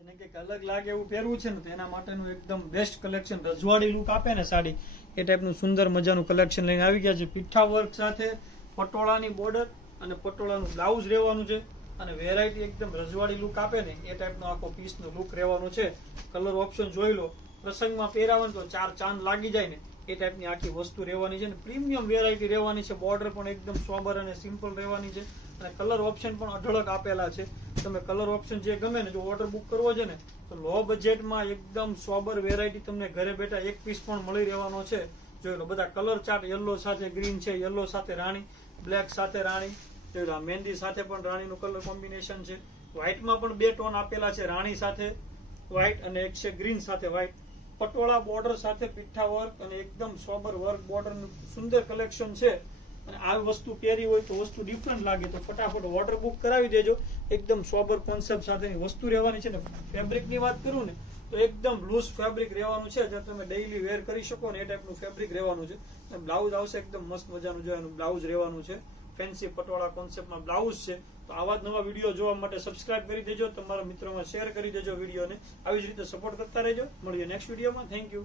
એને કંઈક અલગ લાગે એવું પહેરવું છે ને તો એના માટેનું એકદમ બેસ્ટ કલેક્શન, રજવાડી લુક આપે ને સાડી એ ટાઈપનું સુંદર મજાનું કલેક્શન લઈને આવી ગયા છે. પીઠા વર્ક સાથે પટોળાની બોર્ડર અને પટોળાનું બ્લાઉઝ રહેવાનું છે અને વેરાયટી એકદમ રજવાડી લુક આપે ને એ ટાઈપનો આખો પીસનો લુક રહેવાનો છે. કલર ઓપ્શન જોઈ લો, પ્રસંગમાં પહેરાવાનું તો ચાર ચાંદ લાગી જાય ને એ ટાઈપની આખી વસ્તુ રહેવાની છે. પ્રીમિયમ વેરાયટી રહેવાની છે. બોર્ડર પણ એકદમ સોબર અને સિમ્પલ રહેવાની છે અને કલર ઓપ્શન પણ અઢળક આપેલા છે. તમે કલર ઓપ્શન જે ગમે ને, જો ઓર્ડર બુક કરવો છે ને તો લો બજેટમાં એકદમ સોબર વેરાયટી તમને ઘરે બેઠા એક પીસ પણ મળી રહેવાનો છે. જોઈ લો બધા કલર ચાર્ટ, યલો સાથે ગ્રીન છે, યલો સાથે રાણી, બ્લેક સાથે રાણી, જોઈ લો મહેંદી સાથે પણ રાણીનું કલર કોમ્બિનેશન છે. વ્હાઇટમાં પણ બે ટોન આપેલા છે, રાણી સાથે વ્હાઇટ અને એક છે ગ્રીન સાથે વ્હાઇટ. પટોળા બોર્ડર સાથે પીઠા વર્ક અને એકદમ સોબર વર્ક બોર્ડર નું સુંદર કલેક્શન છે. અને આ વસ્તુ પહેરી હોય તો વસ્તુ ડિફરન્ટ લાગે તો ફટાફટ ઓર્ડર બુક કરાવી દેજો. એકદમ સોબર કોન્સેપ્ટ સાથેની વસ્તુ રહેવાની છે ને. ફેબ્રિકની વાત કરું ને તો એકદમ લૂઝ ફેબ્રિક રહેવાનું છે, જે તમે ડેઈલી વેર કરી શકો ને એ ટાઈપનું ફેબ્રિક રહેવાનું છે. અને બ્લાઉઝ આવશે એકદમ મસ્ત મજાનું, જો એનું બ્લાઉઝ રહેવાનું છે. ફેન્સી પટોળા કોન્સેપ્ટમાં બ્લાઉઝ છે. તો આવા જ નવા વિડીયો જોવા માટે સબસ્ક્રાઇબ કરી દેજો, તમારા મિત્રોમાં શેર કરી દેજો વિડીયોને. આવી જ રીતે સપોર્ટ કરતા રહેજો. મળીએ નેક્સ્ટ વિડીયોમાં. Thank you.